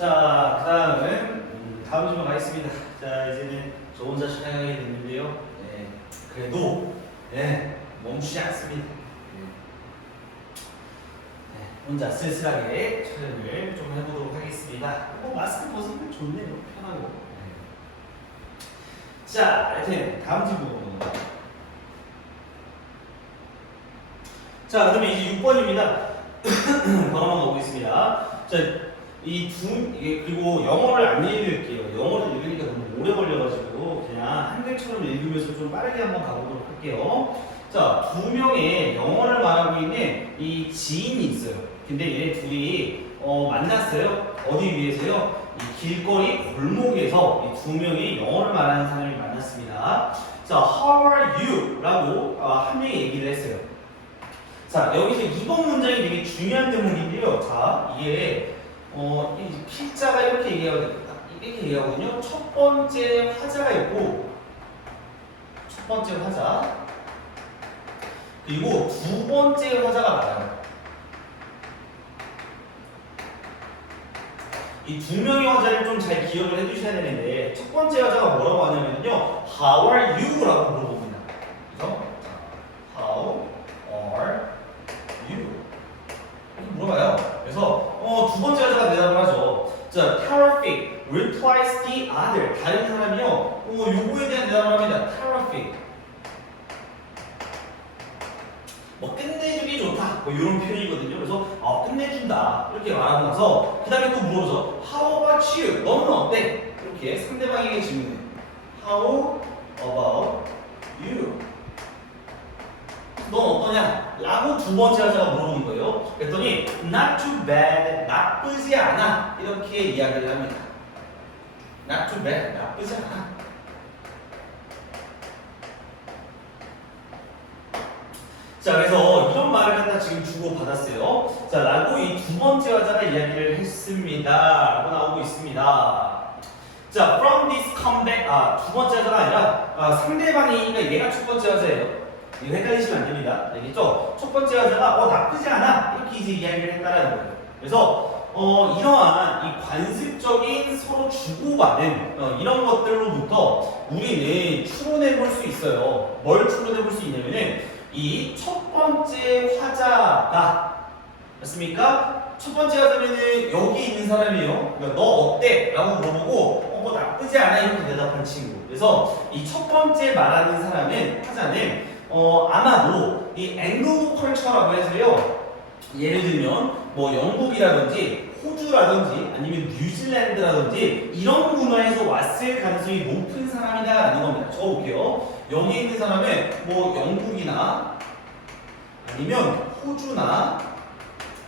자, 그 다음은 다음 질문 가겠습니다. 자, 이제는 저 혼자 촬영하게 됐는데요. 네, 그래도 멈추지 않습니다. 혼자 쓸쓸하게 촬영을 좀 해보도록 하겠습니다. 마스크 벗으면 좋네요. 편하고. 자, 하여튼 다음 질문. 자, 그러면 이제 6번입니다. 바로 한번 가보겠습니다. 자, 이게 그리고 영어를 안 읽을게요. 영어를 읽으니까 너무 오래 걸려가지고 그냥 한글처럼 읽으면서 좀 빠르게 한번 가보도록 할게요. 자, 두 명의 영어를 말하고 있는 이 지인이 있어요. 근데 얘 둘이 만났어요. 어디 위해서요? 이 길거리 골목에서 이 두 명이 영어를 말하는 사람이 만났습니다. 자, How are you? 라고 한 명이 얘기를 했어요. 자, 여기서 이번 문장이 되게 중요한 대목인데요. 자, 이게 이 필자가 이렇게 얘기하거든요. 첫 번째 화자가 있고, 첫 번째 화자, 그리고 두 번째 화자가 나와요. 이 두 명의 화자를 좀 잘 기억을 해두셔야 되는데, 첫 번째 화자가 뭐라고 하냐면요, How are you? 라고 물어봅니다. 그래서 How are you? 물어봐요. 그래서 두 번째 화자가 대답을 하죠. 자, terrific replies the other. 다른 사람이요, 요거에 대한 대답을 합니다. terrific. 뭐 끝내주기 좋다. 뭐 이런 표현이거든요. 그래서 끝내준다. 이렇게 말하고 나서 그 다음에 또 물어보죠. How about you? 너는 어때? 이렇게 상대방에게 질문해. How about you? 넌 어떠냐? 라고 두 번째 화자가 물어보는 거예요. 그랬더니 not too bad, 나쁘지 않아. 이렇게 이야기를 합니다. not too bad, 나쁘지 않아. 자, 그래서 이런 말을 갖다 지금 주고받았어요. 자, 라고 이 두 번째 화자가 이야기를 했습니다. 라고 나오고 있습니다. 자, from this comeback, 두 번째 화자가 아니라 상대방이니까 얘가 첫 번째 화자예요. 이거 헷갈리시면 안 됩니다. 알겠죠? 첫 번째 화자가 나쁘지 않아 이렇게 이제 이야기를 했다라는 거예요. 그래서 이러한 이 관습적인 서로 주고받은 이런 것들로부터 우리는 추론해 볼 수 있어요. 뭘 추론해 볼 수 있냐면은 이 첫 번째 화자가 맞습니까? 첫 번째 화자면은 여기 있는 사람이에요. 그러니까 너 어때? 라고 물어보고 뭐 나쁘지 않아 이렇게 대답한 친구. 그래서 이 첫 번째 말하는 사람은 화자는 아마도 이 앵글로 컬처라고 해서요. 예를 들면 뭐 영국이라든지 호주라든지 아니면 뉴질랜드라든지 이런 문화에서 왔을 가능성이 높은 사람이다라는 겁니다. 적어볼게요. 여기 있는 사람은 뭐 영국이나 아니면 호주나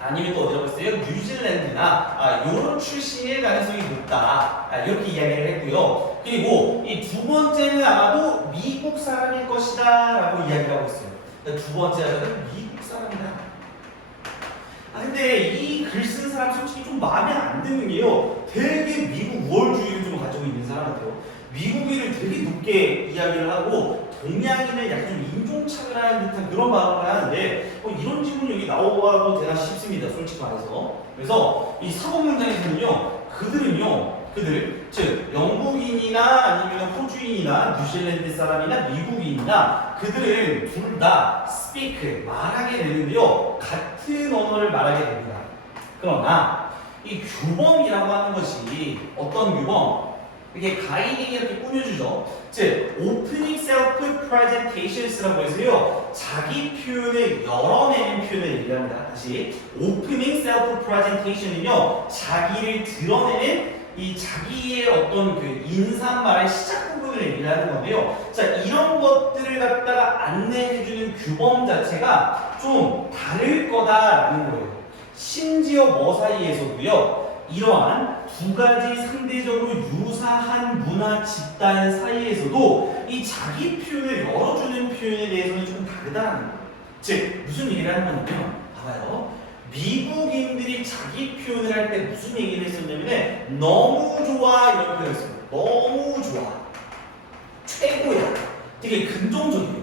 아니면 또 어디라고 했어요? 뉴질랜드나 이런 출신의 가능성이 높다. 이렇게 이야기를 했고요. 그리고 이 두 번째는 아마도 미국 사람일 것이다 라고 이야기를 하고 있어요. 두 번째 하자는 미국 사람이다. 근데 이 글 쓴 사람 솔직히 좀 마음에 안 드는 게요. 되게 미국 우월주의를 좀 가지고 있는 사람 같아요. 미국인을 되게 높게 이야기를 하고 동양인을 약간 좀 인종차별하는 듯한 그런 발언을 하는데 이런 질문이 여기 나와도 되나 싶습니다. 솔직히 말해서. 그래서 이 사법 문장에서는요. 그들 즉 영국인이나 아니면 호주인이나 뉴질랜드 사람이나 미국인이나 그들은 둘 다 speak 말하게 되는데요. 같은 언어를 말하게 됩니다. 그러나 이 규범이라고 하는 것이 어떤 규범? 이게 가이딩 이렇게 꾸며주죠. 즉, opening self presentations라고 해서요, 자기 표현을 열어내는 표현을 얘기합니다. 다시, opening self presentation은요, 자기를 드러내는 이 자기의 어떤 그 인사말의 시작 부분을 얘기를 하는 건데요. 자, 이런 것들을 갖다가 안내해주는 규범 자체가 좀 다를 거다라는 거예요. 심지어 뭐 사이에서도요. 이러한 두 가지 상대적으로 유사한 문화 집단 사이에서도 이 자기 표현을 열어주는 표현에 대해서는 좀 다르다는 거예요. 즉, 무슨 얘기를 하는 거냐면, 봐봐요. 미국인들이 자기 표현을 할 때 무슨 얘기를 했었냐면, 너무 좋아 이런 표현을 했어요. 너무 좋아. 최고야. 되게 긍정적이에요.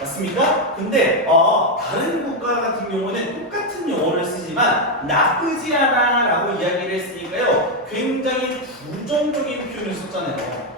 맞습니까? 근데 다른 국가 같은 경우는 똑같은 똑같은 용어를 쓰지만 나쁘지 않아라고 이야기를 했으니까요. 굉장히 부정적인 표현을 썼잖아요.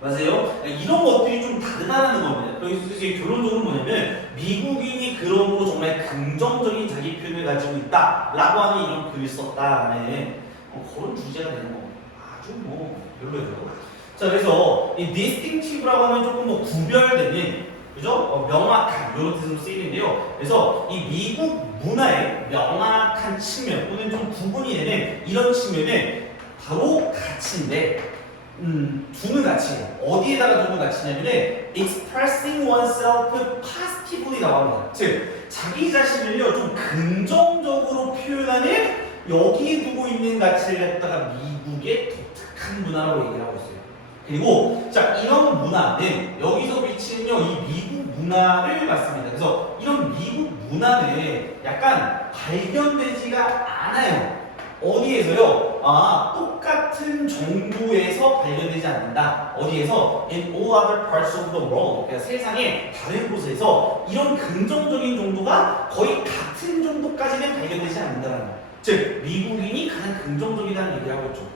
맞아요? 이런 것들이 좀 다르다는 겁니다. 그래서 이제 결론적으로 뭐냐면 미국인이 그러므로 정말 긍정적인 자기 표현을 가지고 있다라고 하는 이런 글을 썼다라는 그런 주제가 되는 거 아주 뭐 별로예요. 자, 그래서 이 distinctive라고 하면 조금 뭐 구별되는, 그죠? 명확한 이런 뜻으로 쓰이는데요. 그래서 이 미국 문화의 명확한 측면 또는 좀 구분이 되는 이런 측면은 바로 가치인데, 두는 가치예요. 어디에다가 두는 가치냐면 expressing oneself positively라고 합니다. 즉 자기 자신을요 좀 긍정적으로 표현하는 여기에 두고 있는 가치를 갖다가 미국의 독특한 문화라고 얘기를 하고 있어요. 그리고 자 이런 문화는 여기서 비치는요 이 미국 문화를 말씀합니다. 그래서 이런 미국 문화는 약간 발견되지가 않아요. 어디에서요? 똑같은 정도에서 발견되지 않는다. 어디에서? In all other parts of the world. 그러니까 세상의 다른 곳에서 이런 긍정적인 정도가 거의 같은 정도까지는 발견되지 않는다는 거예요. 즉, 미국인이 가장 긍정적이라는 얘기를 하고 있죠.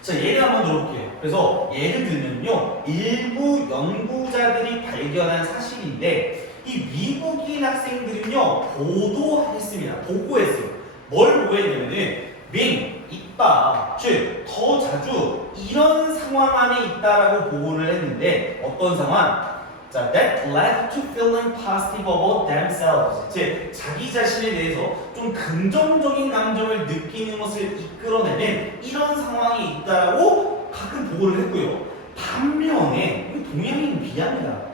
자, 예를 한번 들어볼게요. 그래서 예를 들면요. 일부 연구자들이 발견한 사실인데 이 미국인 학생들은요. 보도했습니다. 보고했어요. 뭘 보였냐면은 있다. 즉, 더 자주 이런 상황 안에 있다라고 보고를 했는데 어떤 상황? 자, that led to feeling positive about themselves. 즉, 자기 자신에 대해서 좀 긍정적인 감정을 느끼는 것을 이끌어내는 이런 상황이 있다라고 가끔 보고를 했고요. 반면에 동양인 비합니다.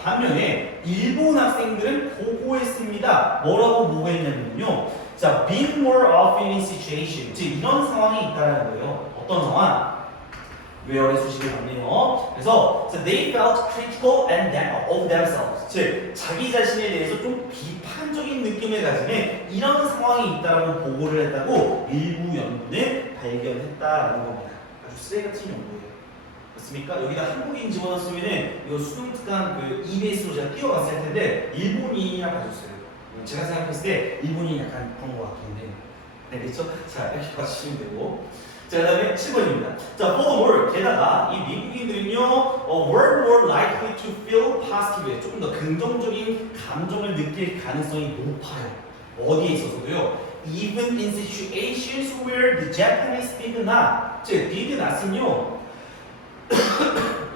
반면에 일본 학생들은 보고했습니다. 뭐라고 보고했냐면요. 자, being more often in situation. 즉, 이런 상황이 있다는 거예요. 어떤 상황? where의 수식을 받네요. 그래서 so they felt critical and of themselves. 즉, 자기 자신에 대해서 좀 비판적인 느낌을 가지는 이런 상황이 있다라고 보고를 했다고 일부 연구는 발견했다라는 겁니다. 아주 쓰레기 같은 연구예요. 맞습니까? 여기다 한국인 집어넣었으면은 이거 수능 특강 그 EBS로 제가 띄워갔을 텐데 일본인이라 봐줬어요. 제가 생각했을 때 일본인이 약간 그런 것 같긴 해요. 네, 그렇죠? 자, 이렇게 봐주시면 되고. 자, 그 다음에 7번입니다. 자, furthermore, 게다가 이 미국인들은요, were more likely to feel positive. 조금 더 긍정적인 감정을 느낄 가능성이 높아요. 어디에 있어서도요? Even in situations where the Japanese did not. 즉, did not은요,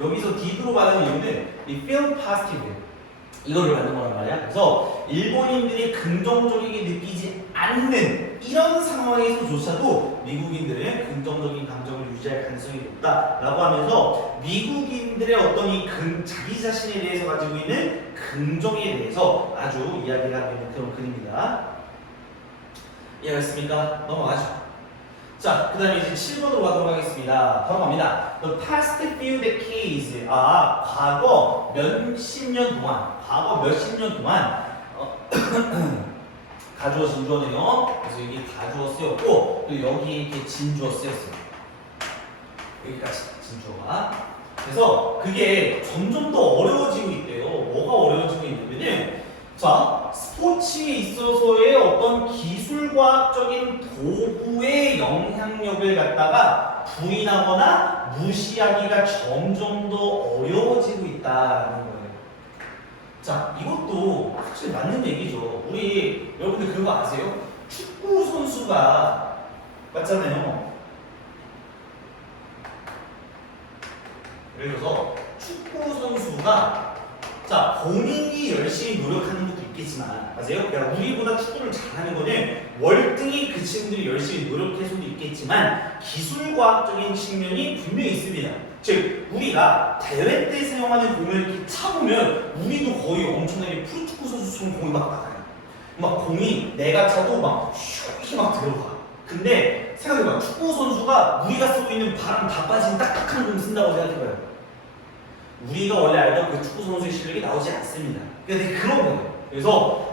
여기서 did로 받은 이유는 이 feel positive. 이거를 받는 거란 말이야. 그래서 일본인들이 긍정적이게 느끼지 않는 이런 상황에서조차도 미국인들은 긍정적인 감정을 유지할 가능성이 높다라고 하면서 미국인들의 어떤 이 자기 자신에 대해서 가지고 있는 긍정에 대해서 아주 이야기를 하고 있는 그런 글입니다. 이해하셨습니까? 넘어가죠. 자, 그 다음에 이제 7번으로 가도록 하겠습니다. 바로 갑니다. The past few decades. 과거 몇십 년 동안, 가주어 진주어네요. 그래서 여기 가주어 쓰였고, 또 여기 이렇게 진주어 쓰였어요. 여기까지 진주어가. 그래서 그게 점점 더 어려워지고 있대요. 뭐가 어려워지고 있냐면은, 자, 스포츠에 있어서의 어떤 기술과학적인 도구의 영향력을 갖다가 부인하거나 무시하기가 점점 더 어려워지고 있다는 거예요. 자, 이것도 확실히 맞는 얘기죠. 우리 여러분들 그거 아세요? 축구 선수가 맞잖아요. 예를 들어서 축구 선수가 자, 본인이 열심히 노력하는 것도 있겠지만, 맞아요? 그러니까 우리보다 축구를 잘하는 거는 월등히 그 친구들이 열심히 노력해서도 있겠지만 기술과학적인 측면이 분명히 있습니다. 즉, 우리가 대회 때 사용하는 공을 이렇게 차보면 우리도 거의 엄청나게 프로축구 선수처럼 공이 막 나가요. 막 공이 내가 차도 막 슉 막 들어가. 근데 생각해봐. 축구 선수가 우리가 쓰고 있는 바람 다 빠진 딱딱한 공 쓴다고 생각해봐요. 우리가 원래 알던 그 축구 선수의 실력이 나오지 않습니다. 근데 그런 거예요. 그래서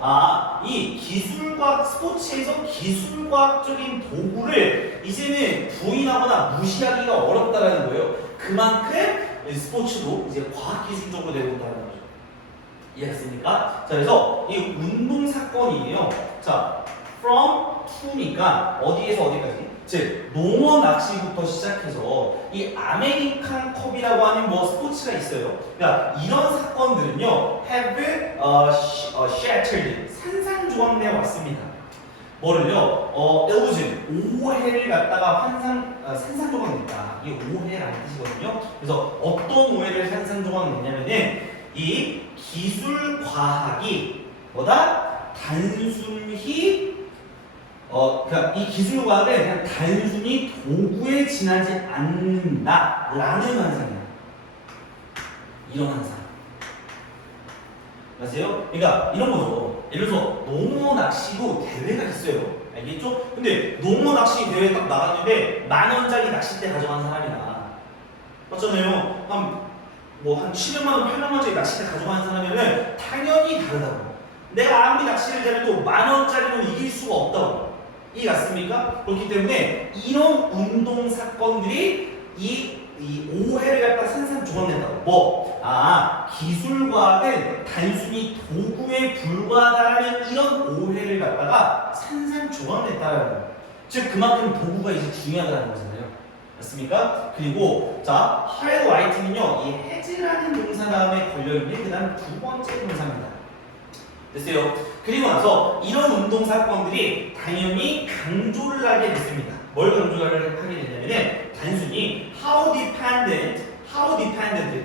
이 기술과학 스포츠에서 기술과학적인 도구를 이제는 부인하거나 무시하기가 어렵다라는 거예요. 그만큼 스포츠도 이제 과학기술적으로 되고 있다는 거죠. 이해했습니까? 자, 그래서 이 운동 사건이에요. 자, from to니까 어디에서 어디까지? 즉 농어 낚시부터 시작해서 이 아메리칸 컵이라고 하는 뭐 스포츠가 있어요. 그러니까 이런 사건들은요, have shattered 산산조각내 왔습니다. 뭐를요? illusion 오해를 갖다가 산산조각냈다. 이게 오해라는 뜻이거든요. 그래서 어떤 오해를 산산조각냈냐면은 이 기술 과학이 뭐다? 단순히 그러니까 이 기술 과학을 그냥 단순히 도구에 지나지 않는다라는 현상이야. 이런 현상. 맞아요? 그러니까 이런 거죠. 예를 들어서 농어 낚시도 대회가 있어요. 알겠죠? 근데 농어 낚시 대회 딱 나갔는데 10,000원짜리 낚싯대 가져간 사람이나 맞잖아요. 한 700만 원, 800만 원짜리 낚싯대 가져가는 사람이면 당연히 다르다고. 내가 아무리 낚시를 잘해도 10,000원짜리는 이길 수가 없다고. 이해 갔습니까? 그렇기 때문에 이런 운동 사건들이 이 오해를 갖다 산산조각낸다고. 기술과학은 단순히 도구에 불과하다라는 이런 오해를 갖다가 산산조각냈다라는 거예요. 즉 그만큼 도구가 이제 중요하다는 거잖아요. 맞습니까? 그리고 자, highlight는요, 이 has라는 동사 다음에 걸려있는 그 다음 두 번째 동사입니다. 됐어요? 그리고 나서 이런 운동 사건들이 당연히 강조를 하게 됐습니다. 뭘 강조를 하게 되냐면은 단순히 how dependent,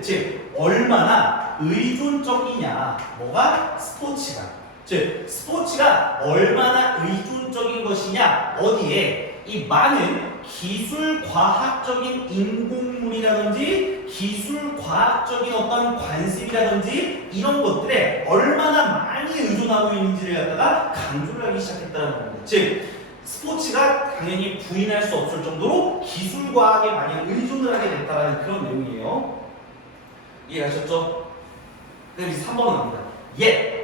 즉 얼마나 의존적이냐, 뭐가 스포츠가, 즉 스포츠가 얼마나 의존적인 것이냐, 어디에 이 많은 기술 과학적인 인공물이라든지 기술 과학적인 어떤 관습이라든지 이런 것들에 얼마나 많이 의존하고 있는지를 갖다가 강조를 하기 시작했다는 겁니다. 즉 스포츠가 당연히 부인할 수 없을 정도로 기술 과학에 많이 의존을 하게 됐다는 그런 내용이에요. 이해하셨죠? 그럼 이제 3번은 갑니다.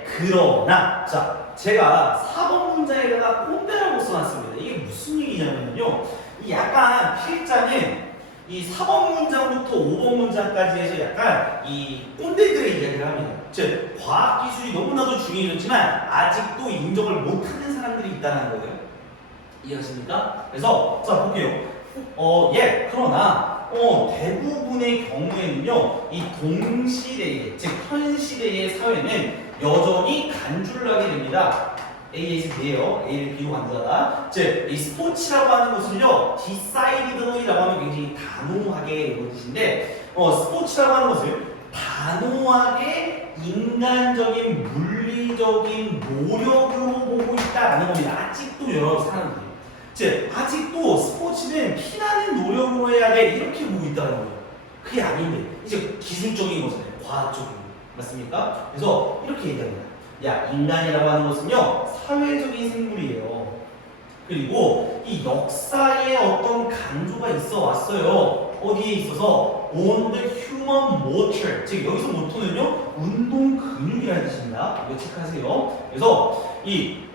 그러나 자, 제가 4번 문장에다가 꼰대라고 써놨습니다. 이게 무슨 얘기냐면요, 이 약간 필자는 이 4번 문장부터 5번 문장까지 해서 약간 이 꼰대들의 이야기를 합니다. 즉 과학기술이 너무나도 중요해졌지만 아직도 인정을 못하는 사람들이 있다는 거예요. 이해하십니까? 그래서 자 볼게요. 그러나 대부분의 경우에는요, 이 동시대의, 즉 현시대의 사회는 여전히 간주를 하게 됩니다. A에서 B예요. A를 B로 간주하다. 즉, 이 스포츠라고 하는 것을요, decidedly라고 하면 굉장히 단호하게 이런 뜻인데, 스포츠라고 하는 것을 단호하게 인간적인 물리적인 노력으로 보고 있다라는 겁니다. 아직도 여러 사람들이. 즉, 아직도 스포츠는 피나는 노력으로 해야 돼, 이렇게 보고 있다는 거예요. 그게 아닌데, 이제 기술적인 거잖아요. 과학적인 거. 맞습니까? 그래서 이렇게 얘기합니다. 인간이라고 하는 것은요, 사회적인 생물이에요. 그리고 이 역사에 어떤 강조가 있어 왔어요. 어디에 있어서? On the human motor. 즉, 여기서 motor는요, 운동 근육이라는 뜻입니다. 이거 체크하세요. 그래서 이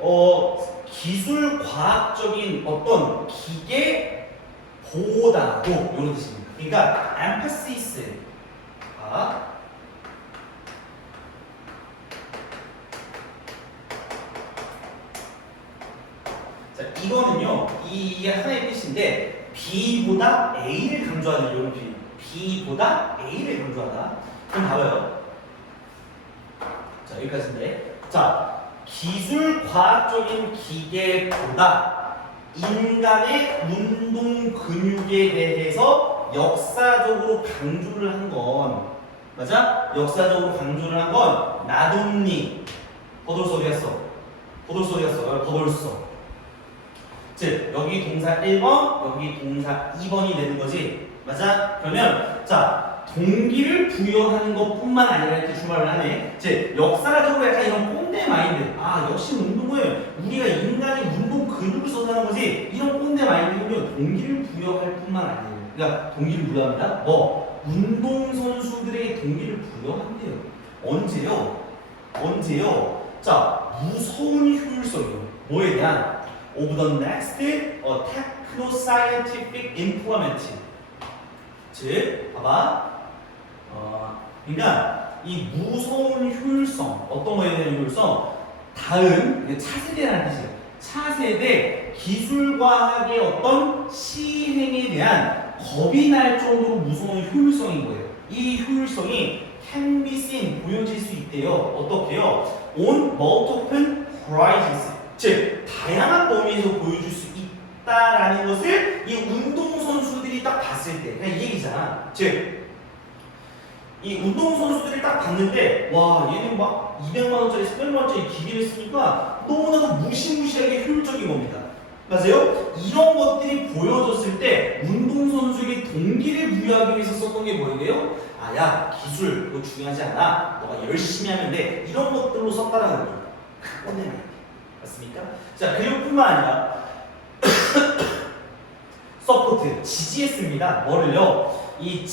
기술 과학적인 어떤 기계보다도 이런 뜻입니다. 그러니까 emphasis. 자, 이거는요, 이게 하나의 뜻인데 B보다 A를 강조하는 이런 표현. B보다 A를 강조하다. 그럼 봐봐요. 자, 여기까지인데. 자, 기술 과학적인 기계보다 인간의 운동 근육에 대해서 역사적으로 강조를 한 건, 맞아? 역사적으로 강조를 한 건 나돈니. 버돌소리였어. 버돌소. 즉, 여기 동사 1번, 여기 동사 2번이 되는 거지. 맞아? 그러면 자, 동기를 부여하는 것뿐만 아니라 이렇게 출발을 하네. 즉, 역사적으로 약간 이런 꼰대 마인드. 역시 운동을 우리가 인간이 운동 근육을 써서 하는 거지. 이런 꼰대 마인드는요, 동기를 부여할 뿐만 아니에요. 그러니까 동기를 부여합니다. 운동선수들에게 동기를 부여한대요. 언제요? 자, 무서운 효율성이요. 뭐에 대한? Of the next techno-scientific implement. 즉, 봐봐. 그러니까 이 무서운 효율성, 어떤 거에 대한 효율성? 다음 이게 차세대라는 뜻이에요. 차세대 기술과학의 어떤 시행에 대한 겁이 날 정도로 무서운 효율성인 거예요. 이 효율성이 can be seen, 보여질 수 있대요. 어떻게요? on multiple horizons, 즉 다양한 범위에서 보여줄 수 있다라는 것을 이 운동선수들이 딱 봤을 때, 그냥 이 얘기잖아. 즉 이 운동선수들이 딱 봤는데 와 얘는 막 200만원짜리 300만원짜리 기기를 쓰니까 너무나도 무시무시하게 효율적인 겁니다. 맞아요? 이런 것들이 보여졌을 때 운동선수에게 동기를 부여하기 위해서 썼던 게 뭐예요? 야 기술 그거 중요하지 않아, 너가 열심히 하면 돼, 이런 것들로 썼다라는 거죠. 그건 내가 맞습니까? 자 그리고 뿐만 아니라 서포트, 지지했습니다. 뭐를요? 이게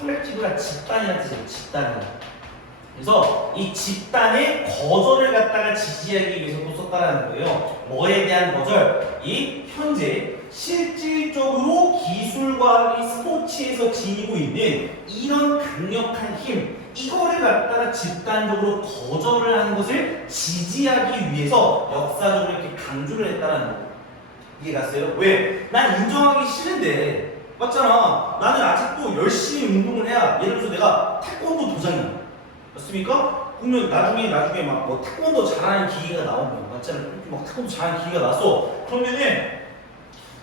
컬렉티브가 집단이라는 뜻이에요. 집단이. 그래서 이 집단의 거절을 갖다가 지지하기 위해서 또 썼다라는 거예요. 뭐에 대한 거절? 이 현재 실질적으로 기술과 이 스포츠에서 지니고 있는 이런 강력한 힘, 이거를 갖다가 집단적으로 거절을 하는 것을 지지하기 위해서 역사적으로 이렇게 강조를 했다라는 거예요. 이해 갔어요? 왜? 난 인정하기 싫은데, 맞잖아. 나는 아직도 열심히 운동을 해야, 예를 들어서 내가 태권도 도장이야. 맞습니까? 그러면 나중에 막 뭐 태권도 잘하는 기계가 나오면, 맞잖아. 막 태권도 잘하는 기계가 나서, 그러면은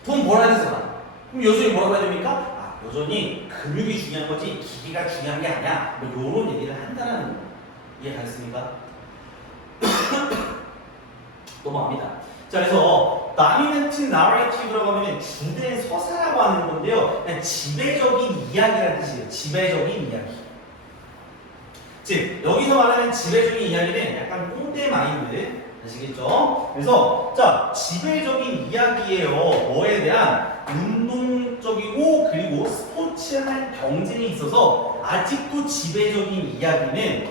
돈 벌어야 되잖아. 그럼 여전히 뭐라고 해야 됩니까? 여전히 근육이 중요한 거지 기계가 중요한 게 아니야. 뭐 요런 얘기를 한다는 거. 이해 가셨습니까? 넘어갑니다. 자, 그래서 dominant narrative라고 하면 주된 서사라고 하는 건데요. 그냥 지배적인 이야기라는 뜻이에요. 지배적인 이야기. 즉 여기서 말하는 지배적인 이야기는 약간 꼰대 마인드 아시겠죠? 그래서 자 지배적인 이야기예요. 뭐에 대한 운동적이고 그리고 스포츠한 경쟁이 있어서 아직도 지배적인 이야기는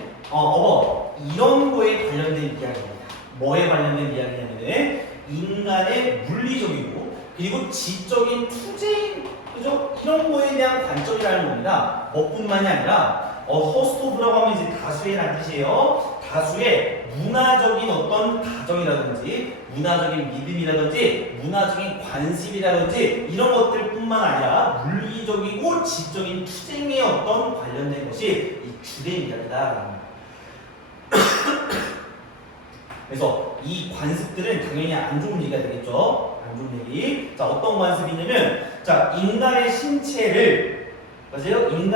이런 거에 관련된 이야기입니다. 뭐에 관련된 이야기냐면 인간의 물리적이고 그리고 지적인 투쟁, 그죠? 이런 거에 대한 관점이라는 겁니다. 뭐뿐만이 아니라 호스트오브라고 하면 이제 다수의라는 뜻이에요. 다수의 문화적인 어떤 가정이라든지 문화적인 믿음이라든지 문화적인 관심이라든지 이런 것들뿐만 아니라 물리적이고 지적인 투쟁에 어떤 관련된 것이 이 주된 이야기다. 그래서 이 관습들은 당연히 안 좋은 얘기가 되겠죠. 안 좋은 얘기. 자, 어떤 관습이냐면, 자, 인간의 신체를, 맞아요? 이거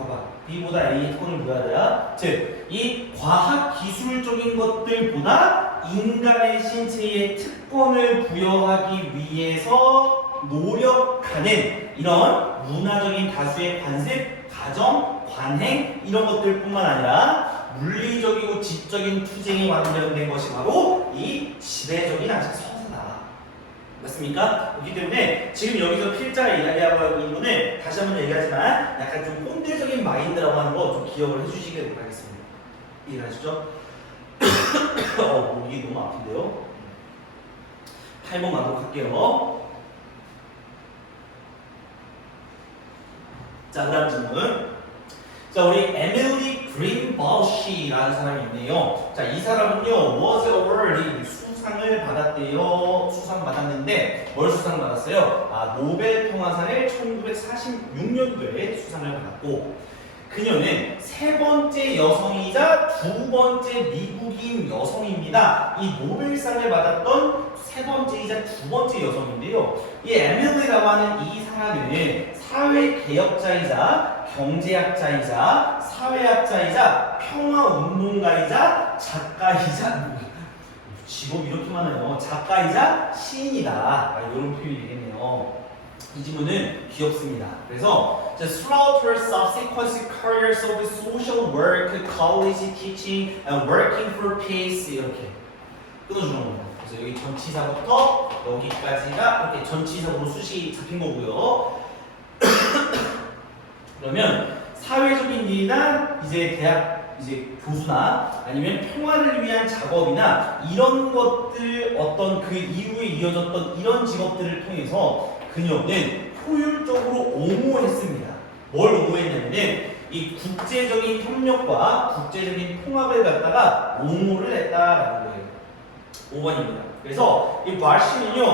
봐봐. B보다 A의 특권을 부여하자. 즉, 이 과학 기술적인 것들보다 인간의 신체에 특권을 부여하기 위해서 노력하는 이런 문화적인 다수의 관습, 가정, 관행, 이런 것들뿐만 아니라 물리적이고 지적인 투쟁이 관련된 것이 바로 이 지배적인 아직 서사다. 맞습니까? 그렇기 때문에 지금 여기서 필자가 이야기하고 있는 거는 다시 한번 얘기하지만 약간 좀 꼰대적인 마인드라고 하는 거 좀 기억을 해주시길 바라겠습니다. 이해하시죠? 목이 너무 아픈데요? 8번 가도록 할게요. 자, 그 다음 질문. 자, 우리 에밀리 그린버시라는 사람이 있네요. 자, 이 사람은요, was awarded 수상을 받았대요. 수상 받았는데 뭘 수상 받았어요? 노벨 평화상을 1946년도에 수상을 받았고, 그녀는 세 번째 여성이자 두 번째 미국인 여성입니다. 이 노벨상을 받았던 세 번째이자 두 번째 여성인데요. 이 에밀리라고 하는 이 사람은 사회개혁자이자 경제학자이자 사회학자이자 평화운동가이자 작가이자 직업 이렇게 많아요. 작가이자 시인이다. 이런 표현이 되겠네요. 이 질문은 귀엽습니다. 그래서 throughout her subsequent careers of social work, college teaching, and working for peace 이렇게 끊어주는 겁니다. 그래서 여기 전치사부터 여기까지가 이렇게 전치사로 숱이 잡힌 거고요. 그러면 사회적인 일이나 이제 대학 이제 교수나 아니면 평화를 위한 작업이나 이런 것들 어떤 그 이후에 이어졌던 이런 직업들을 통해서 그녀는 효율적으로 옹호했습니다. 뭘 옹호했냐면 이 국제적인 협력과 국제적인 통합을 갖다가 옹호를 했다라는 거예요. 5번입니다. 그래서 이 바시는요,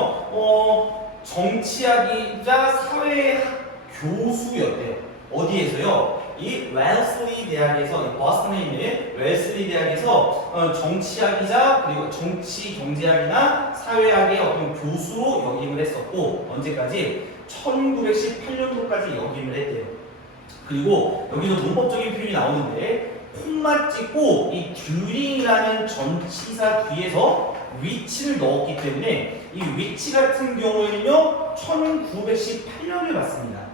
정치학이자 사회학 교수였대요. 어디에서요? 이 웰슬리 대학에서, 이 버스턴에 있는 웰슬리 대학에서 정치학이자 그리고 정치 경제학이나 사회학의 어떤 교수로 역임을 했었고, 언제까지? 1918년도까지 역임을 했대요. 그리고 여기서 문법적인 표현이 나오는데, 콤마 찍고 이 듀링이라는 전치사 뒤에서 위치를 넣었기 때문에 이 위치 같은 경우에는요 1918년을 맞습니다.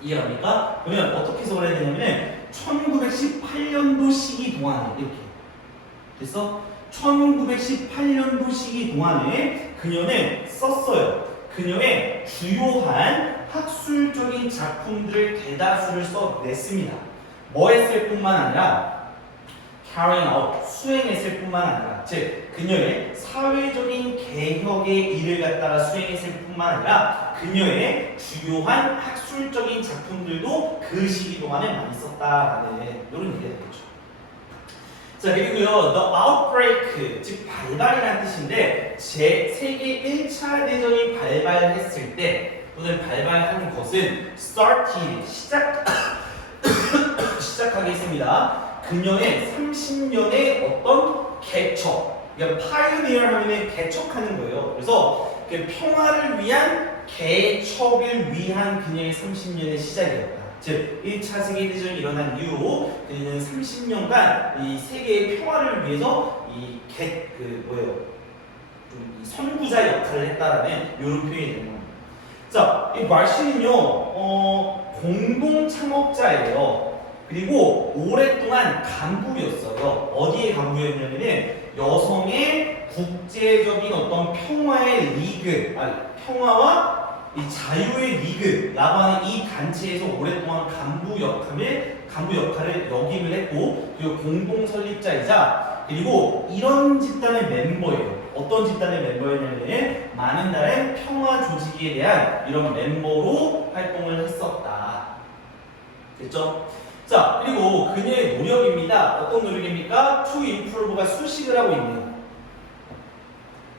이해갑니까? 그러면 어떻게 해석을 해야 되냐면 1918년도 시기 동안에 이렇게 됐어? 1918년도 시기 동안에 그녀는 썼어요. 그녀의 주요한 학술적인 작품들을 대다수를 써냈습니다. 뭐 했을 뿐만 아니라 carrying out, 수행했을 뿐만 아니라 즉 그녀의 사회적인 개혁의 일을 갖다가 수행했을 뿐만 아니라 그녀의 주요한 학술적인 작품들도 그 시기 동안에 많이 썼다라는 이런 얘기가 되겠죠. 자, 그리고요, the outbreak, 즉 발발이라는 뜻인데 세계 1차 대전이 발발했을 때 또는 발발한 것은 started, 시작하겠습니다. 그녀의 30년의 어떤 개척, 그러니까 pioneer 하면 개척하는 거예요. 그래서 그 평화를 위한 개척을 위한 그녀의 30년의 시작이었다. 즉 1차 세계대전이 일어난 이후 그녀는 30년간 이 세계의 평화를 위해서 좀 선구자 역할을 했다라는 이런 표현이 되는 겁니다. 자, 이 말씨는요 공동 창업자예요. 그리고 오랫동안 간부였어요. 어디에 간부였냐면은 여성의 국제적인 어떤 평화의 리그, 평화와 이 자유의 리그라고 하는 이 단체에서 오랫동안 간부 역할을 역임을 했고, 그리고 공동 설립자이자 그리고 이런 집단의 멤버예요. 어떤 집단의 멤버였냐면 많은 나라의 평화 조직에 대한 이런 멤버로 활동을 했었다. 됐죠? 자, 그리고 그녀의 노력입니다. 어떤 노력입니까? To improve가 수식을 하고 있네요.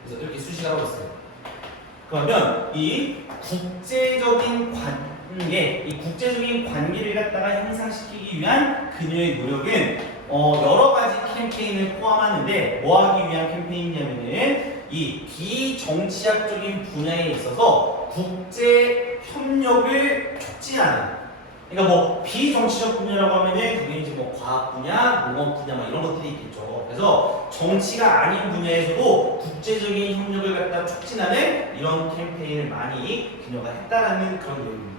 그래서 이렇게 수식을 하고 있어요. 그러면 이 국제적인 관계를 갖다가 향상시키기 위한 그녀의 노력은 여러 가지 캠페인을 포함하는데 뭐 하기 위한 캠페인이냐면은 이 비정치학적인 분야에 있어서 국제 협력을 촉진하는, 그러니까 뭐 비정치적 분야라고 하면은 그게 이제 뭐 과학 분야, 농업 분야 막 이런 것들이 있겠죠. 그래서 정치가 아닌 분야에서도 국제적인 협력을 갖다 촉진하는 이런 캠페인을 많이 그녀가 했다라는 그런 내용입니다.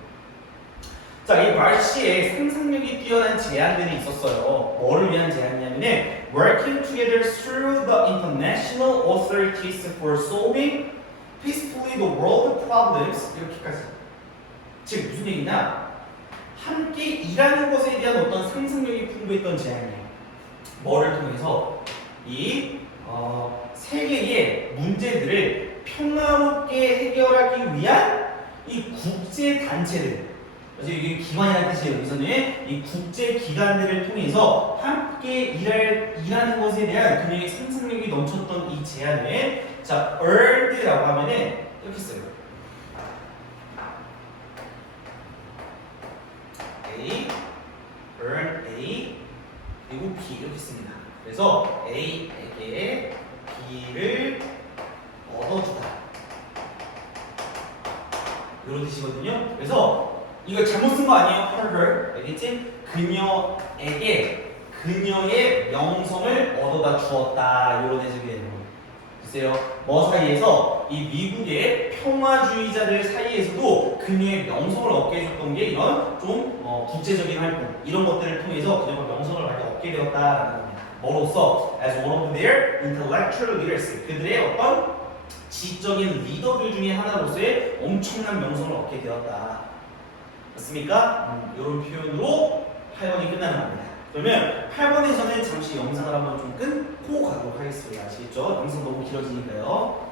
자, 이 말씨의 상상력이 뛰어난 제안들이 있었어요. 뭐를 위한 제안이냐면은 working together through the international authorities for solving peacefully the world problems, 이렇게까지. 즉 무슨 얘기냐? 함께 일하는 것에 대한 어떤 상상력이 풍부했던 제안이에요. 뭐를 통해서 이 세계의 문제들을 평화롭게 해결하기 위한 이 국제 단체들, 그래서 이게 기관이라는 뜻이에요. 여기서는 이 국제 기관들을 통해서 함께 일하는 것에 대한 그녀의 상상력이 넘쳤던 이 제안을 자, earned라고 하면은 이렇게 써요. A, earn A, 그리고 B 이렇게 씁니다. 그래서 A에게 B를 얻어주다, 이런 뜻이거든요. 그래서 이거 잘못 쓴 거 아니에요? her, 알겠지? 그녀에게 그녀의 명성을 얻어다 주었다, 이런 해석이 되는 거예요. 글쎄요, 뭐 사이에서 이 미국의 평화주의자들 사이에서도 그녀의 명성을 얻게 해줬던 게 이런 좀 국제적인 활동, 이런 것들을 통해서 그녀가 명성을 많이 얻게 되었다라는 겁니다. 뭐로써 as one of their intellectual leaders, 그들의 어떤 지적인 리더들 중에 하나로서의 엄청난 명성을 얻게 되었다. 맞습니까? 이런 표현으로 8번이 끝나는 겁니다. 그러면 8번에서는 잠시 영상을 한번 좀 끊고 가도록 하겠습니다. 아시겠죠? 영상 너무 길어지니까요.